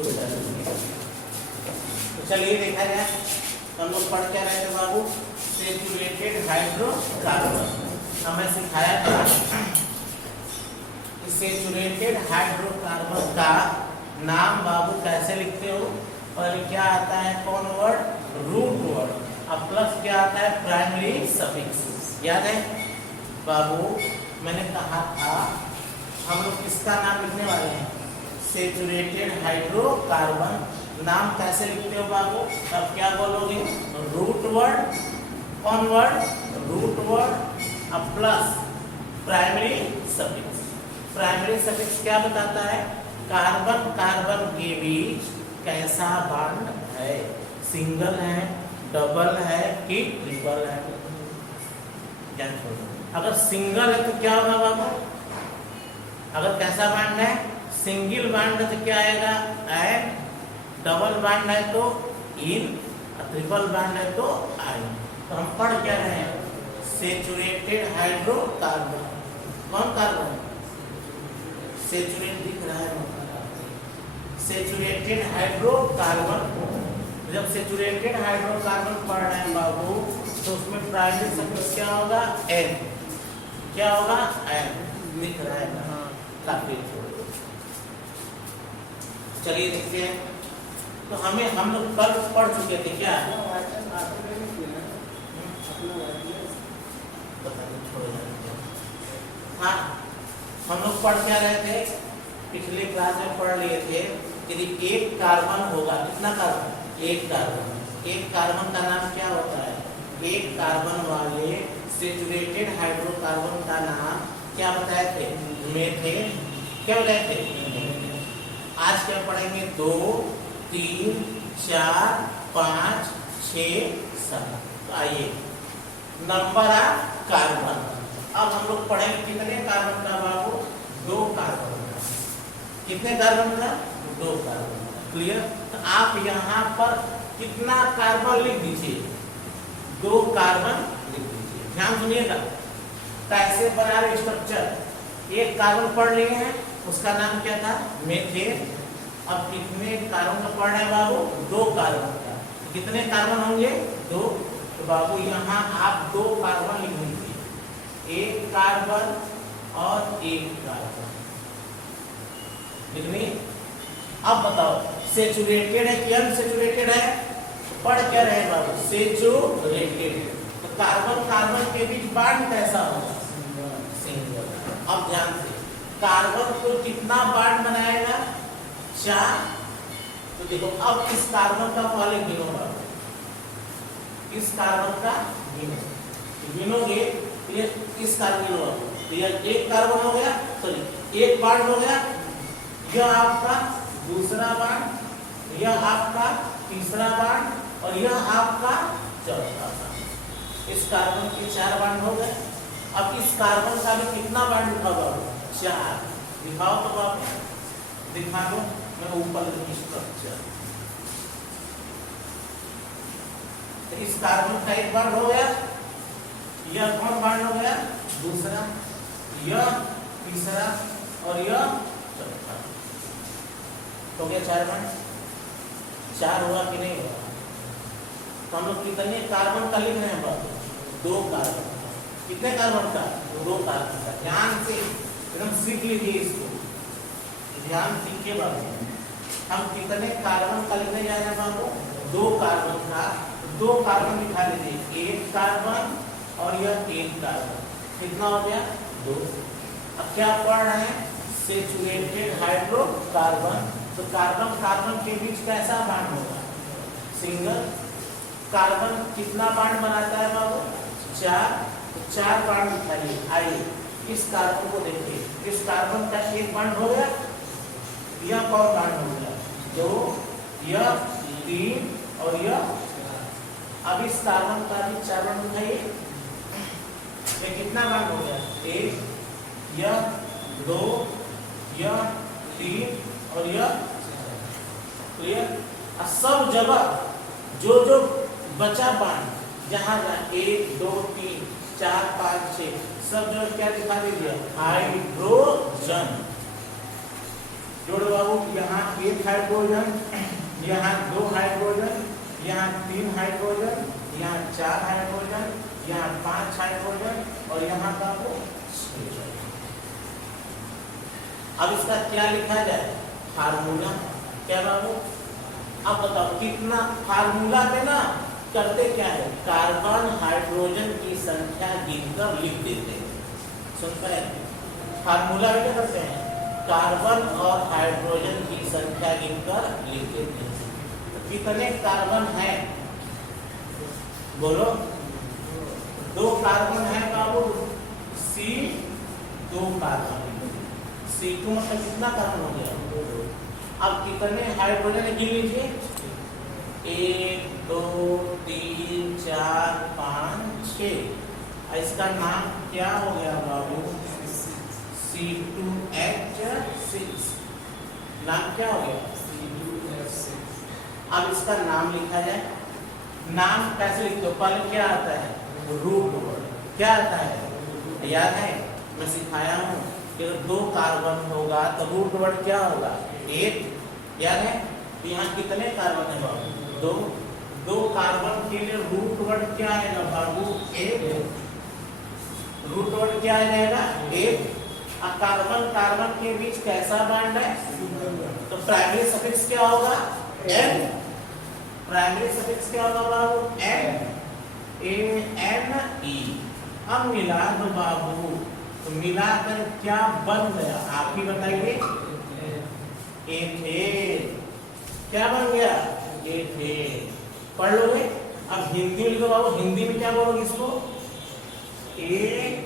तो चलिए देखा जाए, हम लोग पढ़ क्या रहे थे बाबू, सेचुरेटेड हाइड्रोकार्बन। हमें सिखाया था सेचुरेटेड हाइड्रोकार्बन का नाम बाबू कैसे लिखते हो, और क्या आता है कौन वर्ड, रूट वर्ड, अब प्लस क्या आता है प्राइमरी सफिक्स। याद है बाबू, मैंने कहा था हम लोग किसका नाम लिखने वाले हैं, सेचुरेटेड हाइड्रोकार्बन। नाम कैसे लिखते हो बाबू, अब क्या बोलोगे, रूट वर्ड, कौन वर्ड, रूट वर्ड, अब plus primary suffix. Primary suffix क्या बताता है, कार्बन कार्बन के बीच कैसा बॉन्ड है, सिंगल है, डबल है कि ट्रिपल है। अगर सिंगल है तो क्या होगा बाबू, अगर कैसा बॉन्ड है, सिंगल बॉन्ड है तो क्या आएगा एंड, डबल बॉन्ड है तो इन, ट्रिपल बॉन्ड है तो आई। तो हम पढ़ क्या रहे हैं, सेचुरेटेड हाइड्रोकार्बन। कौन कार्बन, सेचुरेट दिख रहा है, सेचुरेटेड हाइड्रोकार्बन। जब सेचुरेटेड हाइड्रोकार्बन पढ़ रहे हैं बाबू, तो उसमें प्राइमरी सफिक्स क्या होगा, एन। क्या होगा, एन लिख रहा है ना, काफी। चलिए देखते हैं, तो हम लोग कल पढ़ चुके थे क्या, हाँ हम लोग पढ़ क्या रहे थे, पिछले क्लास में पढ़ लिए थे, यदि एक कार्बन होगा, कितना कार्बन, एक कार्बन, एक कार्बन का नाम क्या होता है, एक कार्बन वाले सेचुरेटेड हाइड्रोकार्बन का नाम क्या बताए थे, मेथेन। क्या बताए थे, आज क्या पढ़ेंगे, 2 3 4 5 6 7। तो आइए नंबर ऑफ कार्बन। अब हम लोग पढ़ेंगे कितने कार्बन का बाबू, 2 कार्बन का। कितने कार्बन का, 2 कार्बन। क्लियर। तो आप यहाँ पर कितना कार्बन लिख दीजिए, 2 कार्बन लिख दीजिए। ध्यान सुनिएगा, कैसे बना रहे स्ट्रक्चर, एक कार्बन पढ़ लिए हैं, उसका नाम क्या था, मेथेन। अब कितने कार्बन का पढ़ रहे हैं बाबू, 2 कार्बन का। कितने कार्बन होंगे, 2। तो बाबू यहाँ आप 2 कार्बन लिख दीजिए, 1 कार्बन और 1 कार्बन लिखनी। अब बताओ सेचुरेटेड है कि अनसेचुरेटेड है, पढ़ क्या रहे बाबू, सेचुरेटेड। तो कार्बन कार्बन के बीच बॉन्ड कैसा होगा, सिंगल। अब ध्यान से, कार्बन को कितना बॉन्ड बनाएगा, 4। तो देखो अब इस कार्बन का पहले गिनो बाबू, इस कार्बन का गिनोगे, ये इस कार्बन गिनो बाबू, ये 1 कार्बन हो गया, सॉरी 1 बॉन्ड हो गया, यह आपका दूसरा बॉन्ड, यह आपका तीसरा बॉन्ड, और यह आपका चौथा बॉन्ड। इस कार्बन के 4 बॉन्ड हो गए। अब इस कार्बन का भी कितना बॉन्ड लिखा बाबू, 4। दिखाओ तो बाबू, दिखा दो, मैं ऊपर स्ट्रक्चर। तो इस कार्बन का 1 बॉन्ड हो गया, यह कौन बॉन्ड हो गया, दूसरा, यह तीसरा, और यह चौथा। हो गया 4 बॉन्ड। 4 हुआ कि नहीं हुआ, तो हम लोग कितने कार्बन का लिख रहे हैं बाबू, 2 कार्बन। कितने कार्बन का, 2 कार्बन का। ध्यान से एकदम सीख लीजिए इसको, ध्यान सीख के बाबू। हम कितने कार्बन का लिखने जा रहे हैं बाबू, 2 कार्बन का। 2 कार्बन लिखा लीजिए, 1 कार्बन और यह 1 कार्बन। कितना हो गया, 2। अब क्या पढ़ रहे हैं, सेचुरेटेड हाइड्रोकार्बन। तो कार्बन कार्बन के बीच कैसा बॉन्ड होगा, सिंगल। कार्बन कितना बॉन्ड बनाता है बाबू, 4। तो 4 बॉन्ड दिखाइए। आइए इस कार्बन को देखिए, इस कार्बन का 1 बॉन्ड हो गया, यह कौन बॉन्ड हो गया, 2, यह 3 और यह। अब इस कार्बन का भी 4 बॉन्ड दिखाइए, ये कितना बॉन्ड हो गया, 1, यह 2, यह 3 और यह। क्लियर। सब जगह जो जो बचा बॉन्ड, जहां 1 2 3 4 5 6 सब जो क्या दिखा दीजिए, हाइड्रोजन। जोड़ो बाबू, यहाँ 1 हाइड्रोजन, यहाँ 2 हाइड्रोजन, यहाँ 3 हाइड्रोजन, यहाँ 4 हाइड्रोजन, यहाँ 5 हाइड्रोजन और यहाँ का वो 6। अब इसका क्या लिखा जाए? फार्मूला। क्या बाबू? अब बताओ कितना फार्मूला में ना करते क्या है, कार्बन हाइड्रोजन की संख्या गिनकर लिख देते हैं। सुन पाए? फार्मूला में क्या करते हैं, कार्बन और हाइड्रोजन की संख्या गिनकर लिख देते हैं। तो कितने कार्बन है बोलो? 2 कार्बन है बाबू, C2 कार्बन। C2 मतलब कितना कार्बन हो गया? अब कितने हाइड्रोजन गिन लीजिए, 1 2 3 4 5 6। इसका नाम क्या हो गया बाबू? C2H6। नाम क्या हो गया? C2H6। अब इसका नाम लिखा जाए। नाम कैसे लिखते हो? पहले क्या आता है? Root word. क्या आता है? याद है मैं सिखाया हूँ कि 2 कार्बन होगा तो रूट वर्ड क्या होगा? 1। याद है? यहाँ कितने कार्बन है बाबू? 2 कार्बन के लिए रूट वर्ड क्या आएगा बाबू? 1। रूट वर्ड क्या आएगा? 1। कार्बन कार्बन के बीच कैसा बॉन्ड है? तो प्राइमरी सफिक्स क्या होगा? N। प्राइमरी सफिक्स क्या होगा बाबू? N। ANE। अब मिला दो बाबू, तो मिलाकर क्या बन गया आप ही बताइए? एथेन। क्या बन गया? एथेन। पढ़ लोगे? अब हिंदी में लिखो बाबू, हिंदी में क्या बोलोगे इसको? एथेन।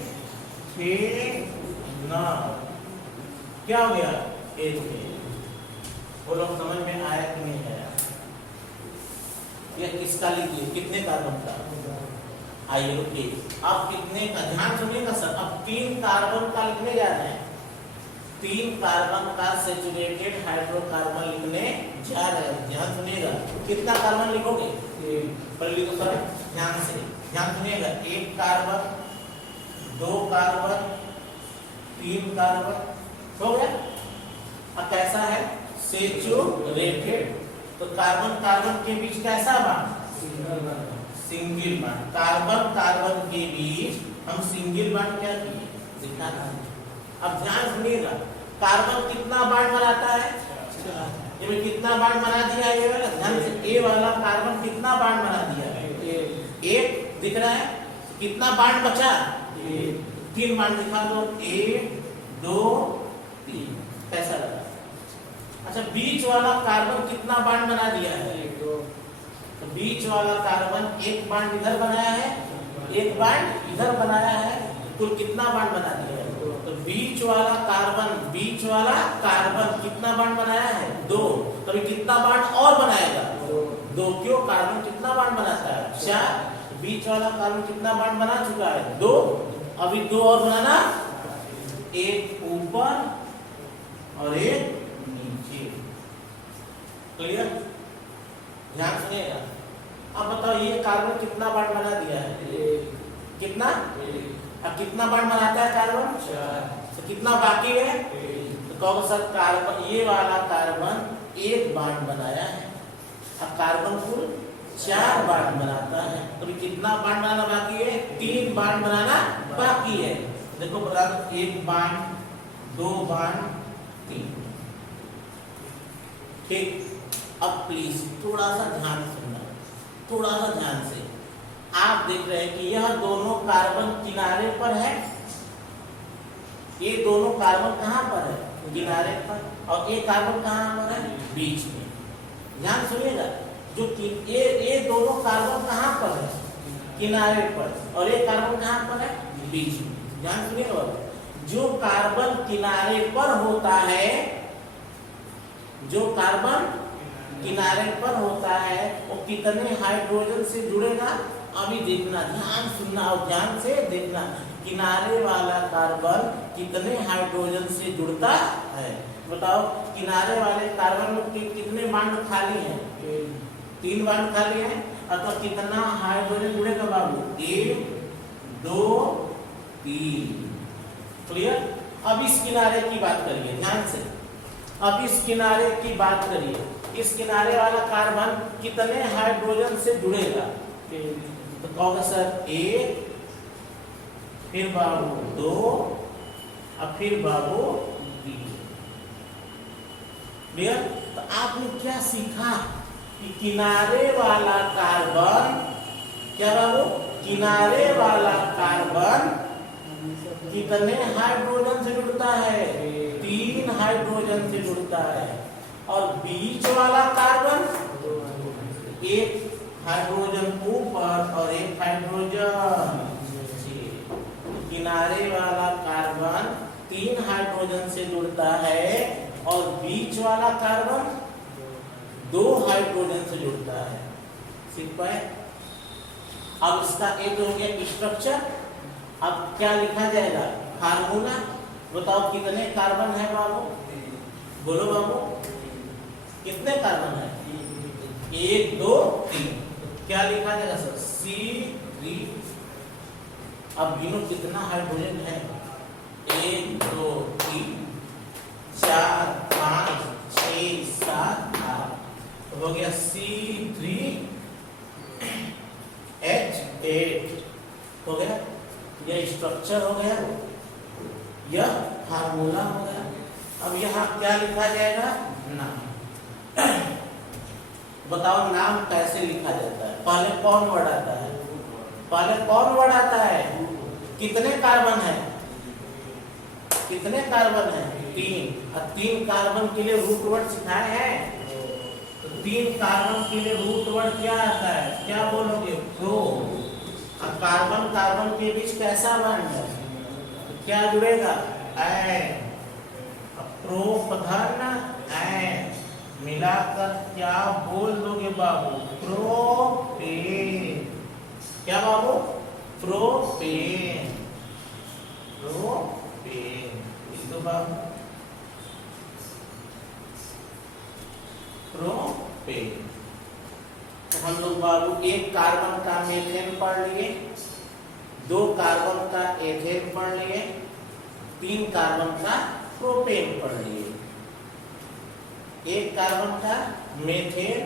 क्या हो गया? एथेन। वो लोग समझ में आया कि नहीं आया? ये किसका लिखिए, कितने कार्बन का? आइए रुकिए, अब कितने का ध्यान सुनिएगा सर। अब 3 कार्बन का लिखने जा रहे हैं। 3 कार्बन का सैचुरेटेड हाइड्रोकार्बन लिखने जा रहे हैं। ध्यान सुनिएगा, कितना कार्बन लिखोगे? पहले लिखो सर, ध्यान से, ध्यान सुनिएगा। 1 कार्बन, 2 कार्बन, 3 कार्बन, हो गया। अब कैसा है? सैचुरेटेड। तो कार्बन कार्बन के बीच कैसा bond? Single bond. Carbon carbon के बीच हम सिंगल बॉन्ड क्या किए? दिखाना। अब ध्यान सुनिएगा, कार्बन कितना बॉन्ड बनाता है? ये में कितना बॉन्ड बना दिया है? ये वाला ध्यान से, ए वाला कार्बन कितना बॉन्ड बना दिया है? 1 दिख रहा है। कितना बॉन्ड बचा? 3 बॉन्ड दिखा दो, 1 2 3। कैसा लगा? अच्छा, बीच वाला कार्बन कितना बॉन्ड बना दिया है? तो बीच वाला कार्बन 1 बॉन्ड इधर बनाया है, 1 बॉन्ड इधर बनाया है, कुल कितना बॉन्ड बना दिया है? तो बीच वाला कार्बन कितना बॉन्ड बनाया है? 2। तो कितना बॉन्ड और बनाएगा? 2। क्यों? कार्बन कितना बॉन्ड बनाता है? 4। बीच वाला कार्बन कितना बॉन्ड बना चुका है? 2। अभी 2 और बनाना, 1 ऊपर और 1 नीचे। क्लियर? ध्यान सुनिएगा। अब बताओ ये कार्बन कितना बॉन्ड बना दिया है? कितना? अब कितना बॉन्ड बनाता है कार्बन? 4। तो कितना बाकी है? तो कहो सर कार्बन, ये वाला कार्बन 1 बॉन्ड बनाया है। अब कार्बन कुल 4 बॉन्ड बनाता है। तो कितना बॉन्ड बनाना बाकी है? 3 बॉन्ड बनाना बाकी है। देखो बराबर 1 बॉन्ड, 2 बॉन्ड, 3। ठीक। अब प्लीज थोड़ा सा ध्यान सुनना, थोड़ा सा ध्यान से। आप देख रहे हैं कि यह दोनों कार्बन किनारे पर है। ये दोनों कार्बन कहाँ पर है? किनारे पर। और ये कार्बन कहाँ पर है? बीच में। ध्यान सुनिएगा, जो ये दोनों कार्बन कहाँ पर है? किनारे पर। और ये कार्बन कहाँ पर है? बीच में। ध्यान सुनिएगा, जो कार्बन किनारे पर होता है, जो कार्बन किनारे पर होता है, वो कितने हाइड्रोजन से जुड़ेगा? अभी देखना, ध्यान सुनना और ध्यान से देखना। किनारे वाला कार्बन कितने हाइड्रोजन से जुड़ता है? बताओ, किनारे वाले कार्बन में कितने बॉन्ड खाली हैं? 3 बॉन्ड खाली हैं। अतः कितना हाइड्रोजन जुड़ेगा बाबू? 1 2 3। क्लियर? अब इस किनारे की बात करिए ध्यान से। अब इस किनारे की बात करिए, इस किनारे वाला कार्बन कितने हाइड्रोजन से जुड़ेगा? तो कहोगे सर एक, फिर बाबू दो, और फिर बाबू तीन। क्लियर? तो आपने क्या सीखा कि किनारे वाला कार्बन, क्या बाबू, किनारे वाला कार्बन कितने हाइड्रोजन से जुड़ता है? 3 हाइड्रोजन से जुड़ता है। और बीच वाला कार्बन 1 हाइड्रोजन ऊपर और 1 हाइड्रोजन नीचे। किनारे वाला कार्बन 3 हाइड्रोजन से जुड़ता है और बीच वाला कार्बन 2 हाइड्रोजन से जुड़ता है। सीख पाए? अब इसका एक हो गया स्ट्रक्चर। अब क्या लिखा जाएगा? फार्मूला। बताओ कितने कार्बन है बाबू? बोलो बाबू, कितने कार्बन है? 1 2 3। क्या लिखा जाएगा सर? C3। अब गिनो कितना हाइड्रोजन है? 1 2 3 4 5 6 7 8। तो हो गया C3H8 हो गया। यह स्ट्रक्चर हो गया, यह फार्मूला हो गया। अब यहाँ क्या लिखा जाएगा? नाम। बताओ नाम कैसे लिखा जाता है? पहले कौन वर्ड आता है? पहले कौन वर्ड आता है? कितने कार्बन है? कितने कार्बन है? 3। और 3 कार्बन के लिए रूट वर्ड सिखाए हैं। तो 3 कार्बन के लिए रूट वर्ड क्या आता है? क्या बोलोगे? प्रो। और कार्बन कार्बन के बीच कैसा बॉन्ड है? तो क्या जुड़ेगा? एन। प्रोपधन एन मिलाकर क्या बोल दोगे बाबू? प्रोपेन। क्या बाबू? प्रोपेन। प्रोपेन लिख दो बाबू, प्रोपेन। तो हम लोग बाबू 1 कार्बन का मीथेन पढ़ लिए, 2 कार्बन का एथेन पढ़ लिए, 3 कार्बन का प्रोपेन पढ़ लिए। 1 कार्बन का मीथेन,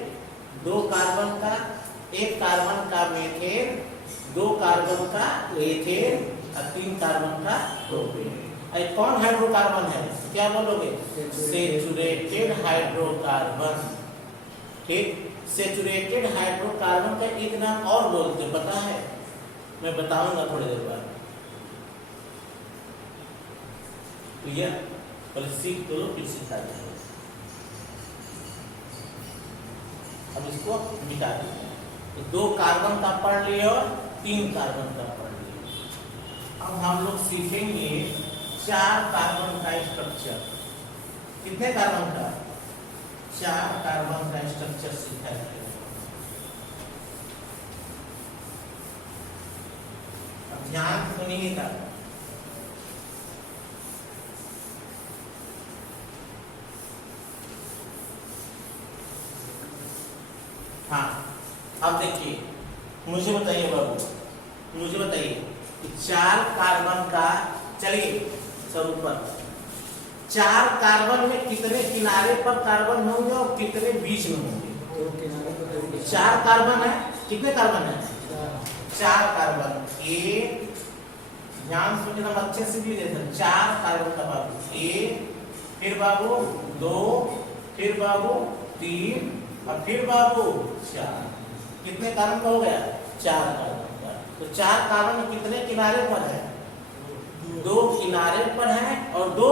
2 कार्बन का, 1 कार्बन का मीथेन, 2 कार्बन का एथेन और 3 कार्बन का प्रोपेन। ये कौन हाइड्रोकार्बन है? क्या बोलोगे? Saturated hydrocarbon. ठीक, सेचुरेटेड हाइड्रोकार्बन का एक नाम और बोलते, पता है? मैं बताऊंगा थोड़ी देर बाद। क्लियर? पहले सीख तो लो, फिर सिखा जाएगा। अब इसको मिटा दीजिए। तो 2 कार्बन का पढ़ लिए और 3 कार्बन का पढ़ लिए। अब हम लोग सीखेंगे 4 कार्बन का स्ट्रक्चर। कितने कार्बन का? 4 कार्बन का स्ट्रक्चर सीखा जाएगा। अब ध्यान सुनिएगा। हाँ, अब देखिए, मुझे बताइए बाबू, मुझे बताइए कि 4 कार्बन का, चलिए सब ऊपर, 4 कार्बन में कितने किनारे पर कार्बन होंगे और कितने बीच में होंगे? 4 कार्बन है। कितने कार्बन है? 4 कार्बन। एक, ध्यान सुनिए, हम अच्छे से भी देते हैं। 4 कार्बन का बाबू, 1, फिर बाबू 2, फिर बाबू 3 और फिर बाबू 4। कितने कार्बन का हो गया? 4 कार्बन का। तो 4 कार्बन कितने किनारे पर है? 2 किनारे पर है और 2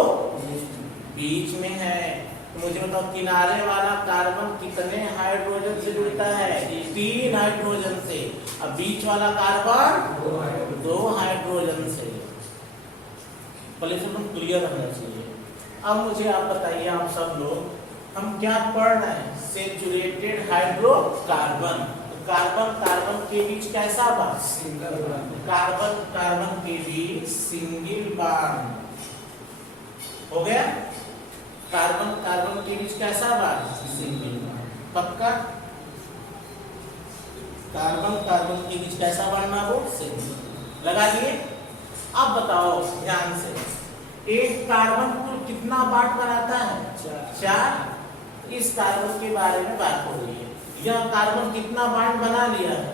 बीच में है। तो मुझे बताओ किनारे वाला कार्बन कितने हाइड्रोजन से जुड़ता है? 3 हाइड्रोजन से। अब बीच वाला कार्बन 2 हाइड्रोजन से। पहले से तुम क्लियर होना चाहिए। अब मुझे आप बताइए, आप सब लोग, हम क्या पढ़ रहे हैं? Saturated hydrocarbon. कार्बन कार्बन के बीच कैसा bond? Single bond. Carbon carbon के बीच सिंगल बॉन्ड हो गया। कार्बन कार्बन के बीच कैसा बॉन्ड? Single bond. पक्का? कार्बन कार्बन के बीच कैसा बॉन्ड ना हो? सिंगल। लगा दिए? अब बताओ ध्यान से, एक कार्बन कुल कितना बॉन्ड बनाता है? 4। इस कार्बन के बारे में बात हो रही है। यह कार्बन कितना बॉन्ड बना लिया है?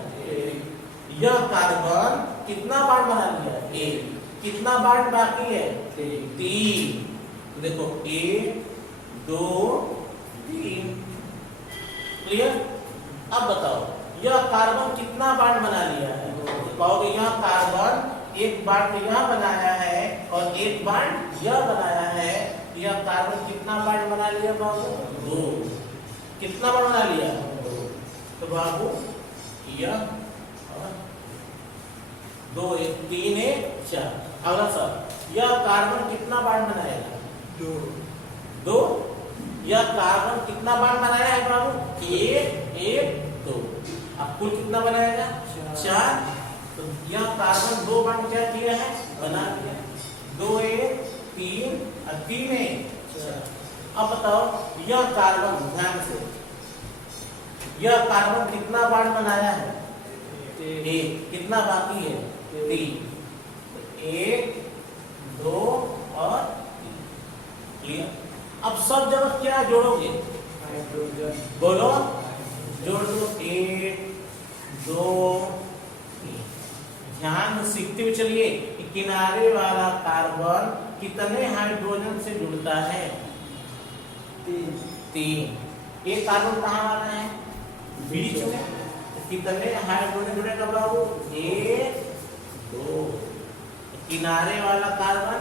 यह कार्बन कितना बॉन्ड बना लिया है? 1। कितना बॉन्ड बाकी है? 3। देखो 1 2 3। क्लियर? अब बताओ यह कार्बन कितना बॉन्ड बना लिया है? तो कहोगे यह कार्बन एक बॉन्ड यह बनाया है और एक बॉन्ड यह बनाया है। यह कार्बन कितना बॉन्ड बना लिया बाबू? 2। कितना बॉन्ड बना लिया? 2। तो बाबू यह 2 1 3 1 4। अगला सर यह कार्बन कितना बॉन्ड बनाएगा? 2। यह कार्बन कितना बॉन्ड बनाया है बाबू? 1 1 2। अब कुल कितना बनाएगा? 4। तो यह कार्बन 2 बॉन्ड क्या किया है? बना लिया। 2 1 3 और 3 1 4। अब बताओ यह कार्बन, ध्यान से, यह कार्बन कितना बॉन्ड बनाया है? 1। कितना बाकी है? 3। 1 2 और 3। क्लियर? अब सब जगह क्या जोड़ोगे? बोलो, जोड़ दो। 1 2 3। ध्यान सीखते हुए चलिए कि किनारे वाला कार्बन कितने हाइड्रोजन से जुड़ता है? 3। ये कार्बन कहाँ वाला है? बीच में। तो कितने हाइड्रोजन जुड़ेगा बाबू? 1 2। किनारे वाला कार्बन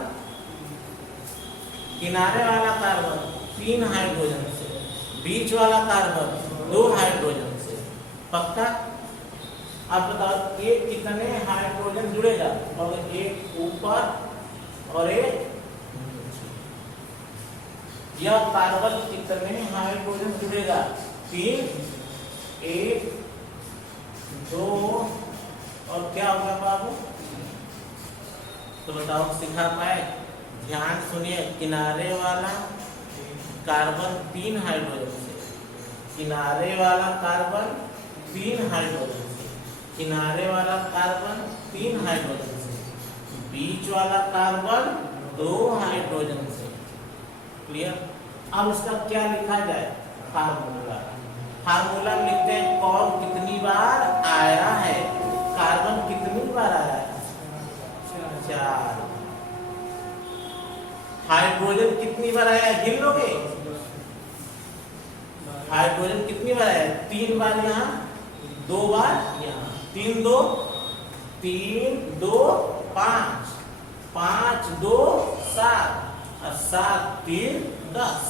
3 हाइड्रोजन से, बीच वाला कार्बन 2 हाइड्रोजन से। पक्का? अब बताओ ये कितने हाइड्रोजन जुड़ेगा? और एक ऊपर और एक, यह कार्बन कितने हाइड्रोजन जुड़ेगा? 3 1 2 और क्या होगा बाबू? तो बताओ सिखा पाए? ध्यान सुनिए, किनारे वाला कार्बन 3 हाइड्रोजन से, किनारे वाला कार्बन 3 हाइड्रोजन से, किनारे वाला कार्बन 3 हाइड्रोजन से, बीच वाला कार्बन 2 हाइड्रोजन से। क्लियर? अब इसका क्या लिखा जाए? फार्मूला। फार्मूला लिखते हैं कौन कितनी बार आया है? कार्बन कितनी बार आया है? 4। हाइड्रोजन कितनी बार आया है? गिन लोगे? हाइड्रोजन कितनी बार आया है? 3 बार यहाँ, 2 बार यहाँ। 3 2 5 5 2 7 और 7 3 10।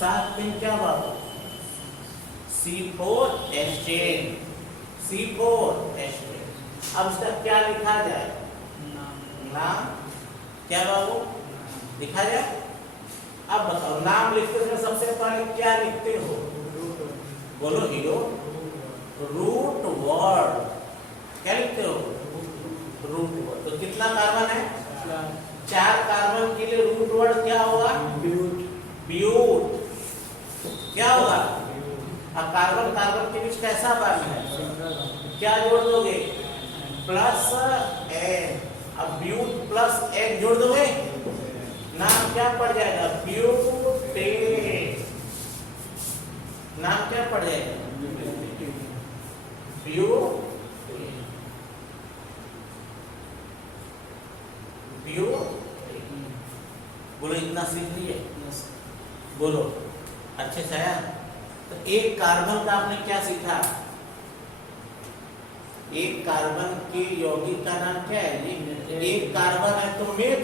7 3 क्या बात? C4H10। C4H10। अब इसका क्या लिखा जाए? नाम। क्या बाबू लिखा जाए? अब बताओ नाम लिखते समय सबसे पहले क्या लिखते हो? बोलो हीरो। Root word. क्या लिखते हो? Root word. तो कितना कार्बन है? 4 कार्बन के लिए रूट वर्ड क्या होगा? ब्यूट। क्या होगा? अब कार्बन कार्बन के बीच कैसा बॉन्ड है? क्या जोड़ दोगे? Plus N। अब ब्यूट प्लस N जोड़ दोगे, नाम क्या पड़ जाएगा? ब्यूटेन। नाम क्या पड़ जाएगा? ब्यूटेन। बोलो इतना सीख लिए? बोलो अच्छे से आया? तो एक कार्बन का आपने क्या सीखा? एक कार्बन के यौगिक का नाम क्या है? एक कार्बन है तो मेथ।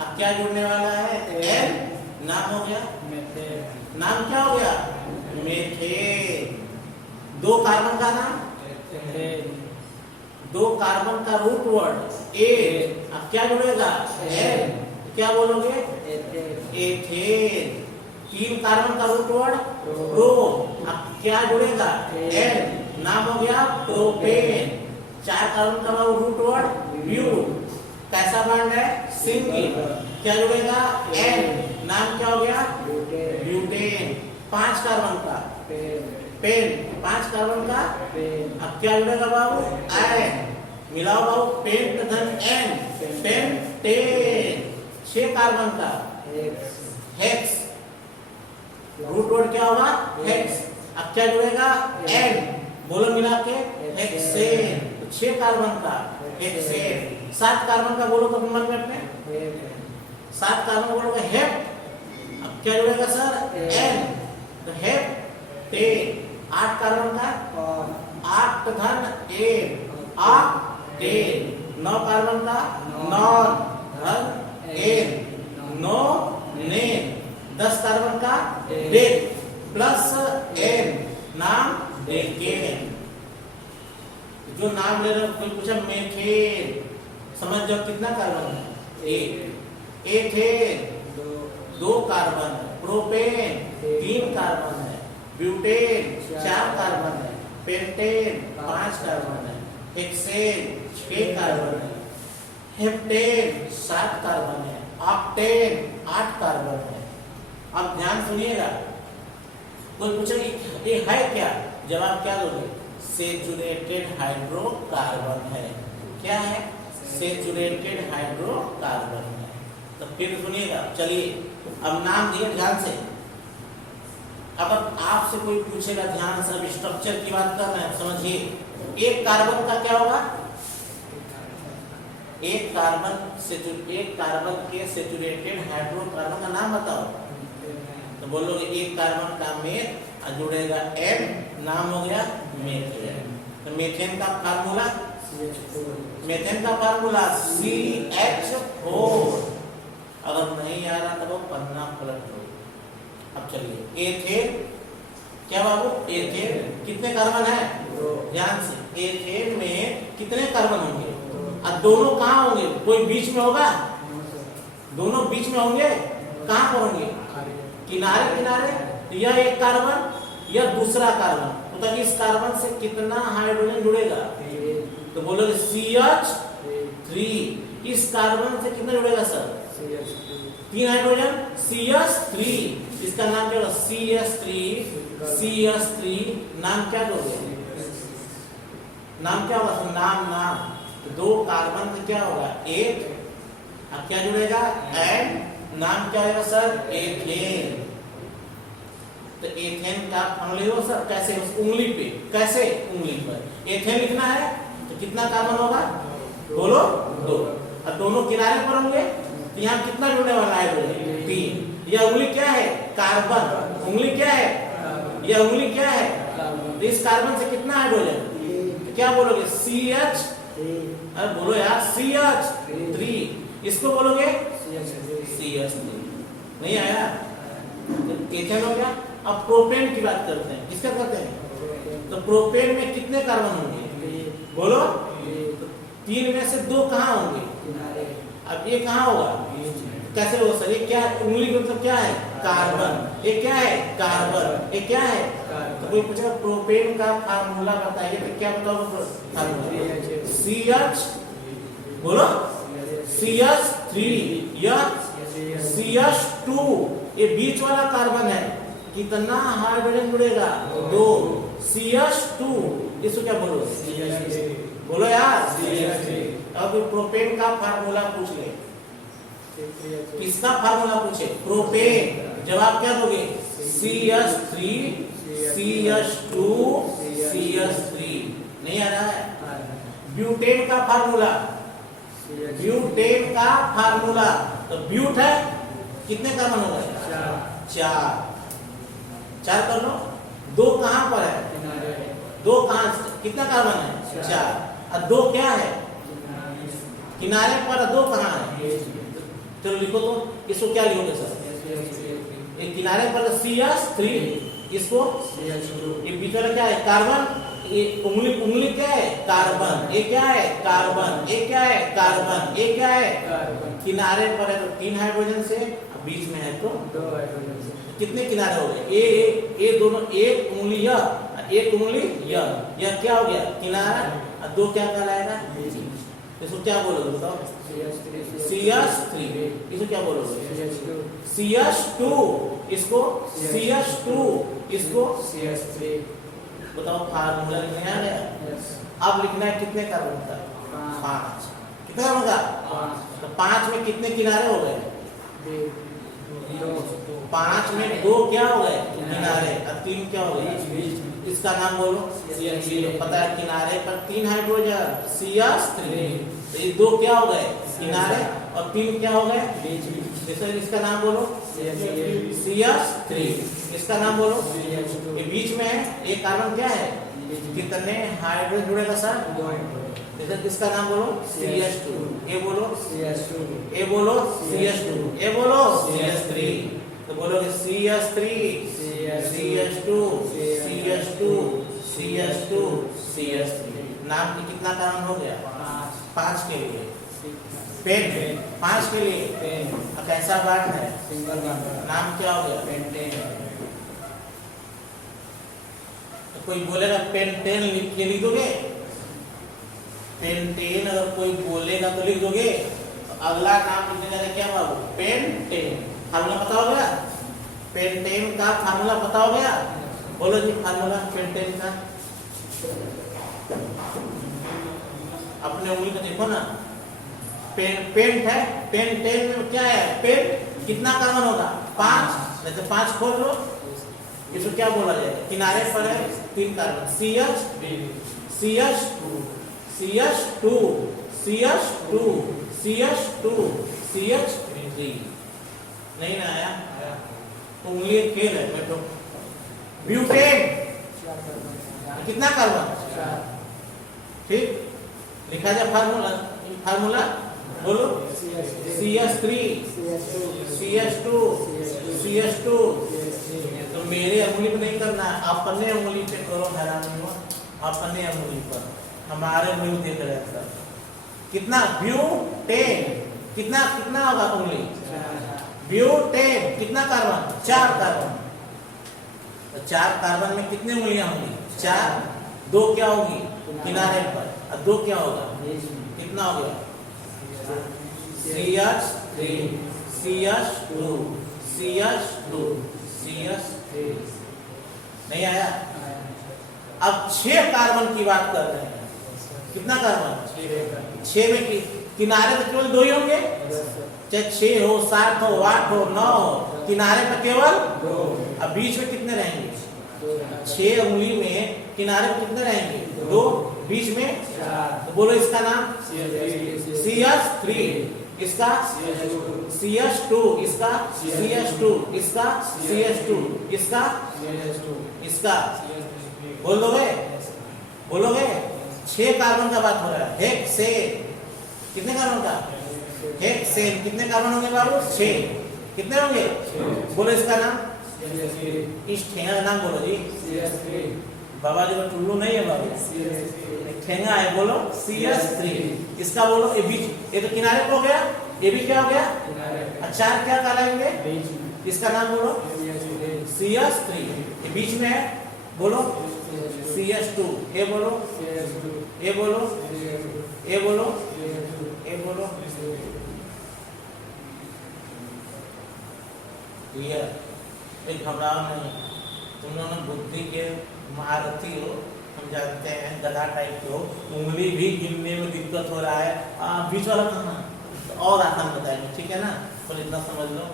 अब क्या जुड़ने वाला है? N। नाम हो गया मेथेन। नाम क्या हो गया? मेथेन। 2 कार्बन का नाम? 2 कार्बन का रूट वर्ड A। अब क्या जुड़ेगा? N। क्या बोलोगे? एथेन। 3 कार्बन का रूट वर्ड प्रो। अब क्या जुड़ेगा? N। नाम हो गया प्रोपेन। 4 कार्बन का रूट वर्ड ब्यूट। कैसा बॉन्ड है? सिंगल। क्या जुड़ेगा? N। नाम क्या हो गया? ब्यूटेन। 5 कार्बन का पेन। 5 कार्बन का पेन। अब क्या जुड़ेगा बाबू? N। मिलाओ बाबू, पेन धन N, पेन 10। 6 कार्बन का हेक्स, रूट वर्ड क्या होगा हेक्स। अब क्या जुड़ेगा एन, बोलो मिला के हेक्सेन। तो 6 कार्बन का हेक्सेन। 7 कार्बन का बोलो तो मन में अपने 7 कार्बन बोलोगे हेप। अब क्या जुड़ेगा सर एन, तो हेप्टेन। 8 कार्बन का 8 धन एन, ऑक्टेन। 9 कार्बन का नॉन धन एन, नोनेन। 10 कार्बन का डेक प्लस एन, नाम डेकेन। जो नाम ले रहे हो कोई पूछा मेथेन, समझ जाओ कितना कार्बन है 1। एथेन 2 कार्बन है। प्रोपेन 3 कार्बन है। ब्यूटेन 4 कार्बन है। पेंटेन 5 कार्बन है। हेक्सेन 6 कार्बन है। हेप्टेन 7 कार्बन है। ऑक्टेन 8 कार्बन है। अब ध्यान सुनिएगा, कोई पूछेगा ये है क्या, जवाब क्या दोगे, सेचुरेटेड हाइड्रोकार्बन है। क्या है, सेचुरेटेड हाइड्रोकार्बन है। तो फिर सुनिएगा, चलिए अब नाम दिए ध्यान से। अब आपसे कोई पूछेगा ध्यान से, अब स्ट्रक्चर की बात कर रहे हैं, समझिए। एक कार्बन का क्या होगा, एक कार्बन के सेचुरेटेड हाइड्रोकार्बन का नाम बताओ। तो बोलोगे एक कार्बन का मेथ जुड़ेगा एन, नाम हो गया मेथेन। तो मेथेन का फार्मूला, मेथेन का फार्मूला CH4। अगर नहीं आ रहा तो वो पन्ना पलट लो। अब चलिए एथेन, क्या बाबू, एथेन कितने कार्बन है, ध्यान से। एथेन में कितने कार्बन होंगे, अब दोनों कहाँ होंगे, कोई बीच में होगा, दोनों बीच में होंगे, कहाँ पर होंगे, किनारे किनारे। यह एक कार्बन, यह दूसरा कार्बन, तो इस कार्बन से कितना हाइड्रोजन जुड़ेगा, तो बोलोगे CH3। इस कार्बन से कितना जुड़ेगा सर, 3 हाइड्रोजन, CH3। इसका नाम क्या होगा, CH3। नाम क्या दोगे, नाम क्या होगा, नाम। तो 2 कार्बन से क्या होगा 8। अब क्या जुड़ेगा एन, नाम क्या होगा सर, एथेन। तो एथेन का फॉर्मूला लो सर, कैसे, उस उंगली पे, कैसे, उंगली पर एथेन लिखना है। तो कितना कार्बन होगा, बोलो 2। अब दोनों किनारे पर होंगे, तो यहाँ कितना जुड़ने वाला है, 3। यह उंगली क्या है, कार्बन। उंगली क्या है, यह उंगली क्या है, तो इस कार्बन से कितना हाइड्रोजन, तो क्या बोलोगे CH, अरे बोलो यार CH3। इसको बोलोगे CH3। नहीं आया, एथेन हो गया। अब प्रोपेन की बात करते हैं, किसका करते हैं, तो प्रोपेन में कितने कार्बन होंगे, बोलो 3 में से 2 कहाँ होंगे, अब ये कहाँ होगा, कैसे होगा सर, ये क्या, उंगली मतलब क्या है, कार्बन। ये क्या है, कार्बन। ये क्या है, तो कोई पूछेगा प्रोपेन का फार्मूला बताइए, तो क्या बताओगे फार्मूला, CH, बोलो CH3, या CH2। ये बीच वाला कार्बन है, कितना हाइड्रोजन जुड़ेगा, 2। CH2, इसको क्या बोलो, बोलो यार CH3। अब प्रोपेन का फार्मूला पूछ ले, किसका फार्मूला पूछे, प्रोपेन, जवाब क्या दोगे, CH3, CH2, CH3। नहीं आ रहा है। ब्यूटेन का फार्मूला, ब्यूटेन का फार्मूला, तो ब्यूट है, कितने कार्बन हो गए, 4 कर लो। 2 कहाँ पर है, 2 कहाँ, कितना कार्बन है, 4। और 2 क्या है, किनारे पर, 2 कहाँ है, चलो लिखो तो, इसको क्या लिखोगे सर, एक किनारे पर CH3, इसको ये बीच वाला क्या है, कार्बन। ये उंगली क्या है, कार्बन। ये क्या है, कार्बन। ये क्या है, कार्बन। ये क्या है, किनारे पर है तो 3 हाइड्रोजन से, बीच में है तो 2 हाइड्रोजन से। कितने किनारे हो गए, ये दोनों, एक उंगली यह, एक उंगली यह क्या हो गया, किनारा। और 2 क्या कहलाएगा, इसको क्या बोलोगे बताओ, CH3। इसको क्या बोलोगे, CH2। इसको CH2, इसको CH3। बताओ फार्मूला लिखना है। अब लिखना है कितने कार्बन का, 5। कितना होगा, 5। तो 5 में कितने किनारे हो गए, पांच में दो क्या हो गए किनारे और तीन क्या हो गए, इसका नाम बोलो। पता है किनारे पर तीन हाइड्रोजन CH3, तो ये दो क्या हो गए किनारे और तीन क्या हो गए, इसका नाम बोलो CH3, इसका नाम बोलो। ये बीच में है, ये कार्बन क्या है, कितने हाइड्रोजन जुड़ेगा सर, इसका नाम बोलो CH2, ये बोलो ये बोलो CH2, ये बोलो CH3, तो बोलोगे CH3 CH2 CH2 CH2 CH3। नाम की कितना कार्बन हो गया, 5 के लिए पेन, 5 के लिए अब कैसा बांड है, सिंगल बॉन्ड, नाम क्या हो गया, पेंटेन। तो कोई बोलेगा पेंटेन लिख के लिख दोगे, पेंटेन अगर कोई बोलेगा तो लिख दोगे, तो अगला नाम लिखने जाएगा क्या बाबू, पेंटेन। फार्मूला पता हो गया, पेंटेन का फार्मूला पता हो गया, बोलो जी फार्मूला पेंटेन का, अपने उंगली को देखो ना, पेंट है, पेंटेन में क्या है, पेंट कितना कार्बन होगा 5, जैसे 5 खोल लो, इसको क्या बोला जाएगा, किनारे पर है 3 कार्बन CH2 CH3, नहीं ना आया, तो उंगली फेल है बैठो। ब्यूटेन कितना कार्बन, ठीक, लिखा जाए फार्मूला, फार्मूला बोलो CH3 CH2 CH2। तो मेरे उंगली पे नहीं करना है, अपने उंगली पे करो, हैरान नहीं हो, अपने उंगली पर, हमारे उंगली में देख रहे हैं कितना ब्यूटेन, कितना कितना होगा उंगली, ब्यूटेन कितना कार्बन, 4 कार्बन, तो 4 कार्बन में कितने उंगलियां होंगी, 4, 2 क्या होगी किनारे पर और 2 क्या होगा, कितना हो गया CH3 CH2 CH2 CH3, नहीं आया। अब 6 कार्बन की बात कर रहे हैं, कितना कार्बन, 6 में किनारे तो केवल 2 ही होंगे, चाहे 6 हो 7 हो 8 हो 9 हो, किनारे पर केवल 2, अब बीच में कितने रहेंगे, 6 उंगली में किनारे पर कितने रहेंगे, 2, बीच में 4, तो बोलो इसका नाम CH3, इसका CH2, इसका CH2, इसका CH2, इसका इसका, बोल दोगे, बोलोगे। 6 कार्बन का बात हो रहा है, हेक्सेन कितने कार्बन का, हेक्सेन कितने कार्बन होंगे बाबू, 6, कितने होंगे, बोलो इसका नाम, इस ठेंगा का नाम बोलो जी, बाबा जी को टुल्लू नहीं है बाबू, ठेंगा है, बोलो CH3, इसका बोलो, ये बीच, ये तो किनारे पर हो गया, ये भी क्या हो गया, अच्छा क्या कहलाएंगे, इसका नाम बोलो CH3, ये बीच में है, बोलो CH2, ये बोलो ये बोलो ये बोलो ये बोलो, क्लियर, एक घबराओ नहीं, तुम लोग बुद्धि के महारथी हो, हम जानते हैं, गधा टाइप के हो, उंगली भी गिनने में दिक्कत हो रहा है, बीच वाला कहाँ, तो और आसान बताएंगे, ठीक है ना, तो इतना समझ लो।